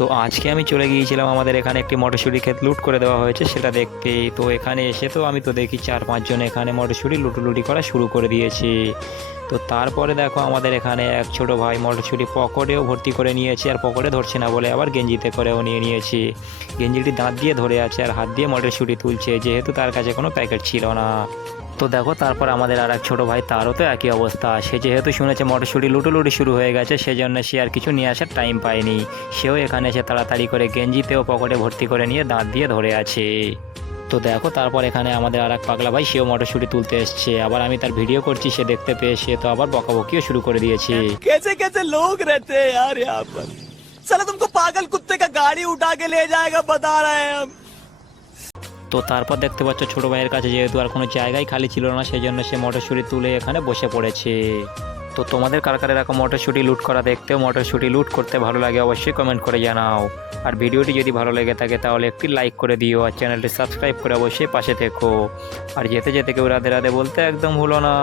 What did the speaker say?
তো আজকে আমি চলে গিয়েছিলাম আমাদের এখানে একটি মটরশুঁটি ক্ষেত লুট করে দেওয়া হয়েছে সেটা দেখতে। তো এখানে এসে তো আমি তো দেখি 4-5 জন এখানে মটরশুঁটি লুটোলুটি করা শুরু করে দিয়েছে। তো তারপরে দেখো আমাদের এখানে এক ছোট ভাই মটরশুঁটি পকেটেও ভর্তি করে নিয়েছে, আর পকেটে ধরছে না বলে আবার গেঞ্জিতে করেও নিয়ে নিয়েছে। গেঞ্জিটি দাঁত দিয়ে ধরে আছে আর হাত দিয়ে মটরশুঁটি তুলছে, যেহেতু তার কাছে কোনো প্যাকেট ছিল না। তো দেখো তারপর আমাদের আর এক ছোটো ভাই, তারও তো একই অবস্থা। সে যেহেতু শুনেছে মটরশুঁটি লুটোলুটি শুরু হয়ে গেছে, সেজন্য সে আর কিছু নিয়ে আসার টাইম পায়নি। সেও এখানে এসে তাড়াতাড়ি করে গেঞ্জিতেও পকেটে ভর্তি করে নিয়ে দাঁত দিয়ে ধরে আছে। তো দেখো তারপর এখানে আমাদের আর এক পাগলা ভাই, সেও মটরশুঁটি তুলতে এসছে। আবার আমি তার ভিডিও করছি, সে দেখতে পেয়ে সে তো আবার বকাবকিও শুরু করে দিয়েছে। कैसे कैसे लोग रहते हैं यार यहाँ पर। साला तुमको पागल कुत्ते का गाड़ी उठा के ले जाएगा बता रहे हैं हम। তো তারপর দেখতে পাচ্ছ ছোটো ভাইয়ের কাছে যেহেতু আর কোনো জায়গায় খালি ছিল না, সেই জন্য সে মটরশুঁটি তুলে এখানে বসে পড়েছে। তো তোমাদের কার কার এরকম মটরশুঁটি লুট করা দেখতেও মটরশুঁটি লুট করতে ভালো লাগে অবশ্যই কমেন্ট করে জানাও। আর ভিডিওটি যদি ভালো লেগে থাকে তাহলে একটি লাইক করে দিও, আর চ্যানেলটি সাবস্ক্রাইব করে অবশ্যই পাশে থেকো। আর যেতে যেতে কেউ রাধে রাধে বলতে একদম ভুলো না।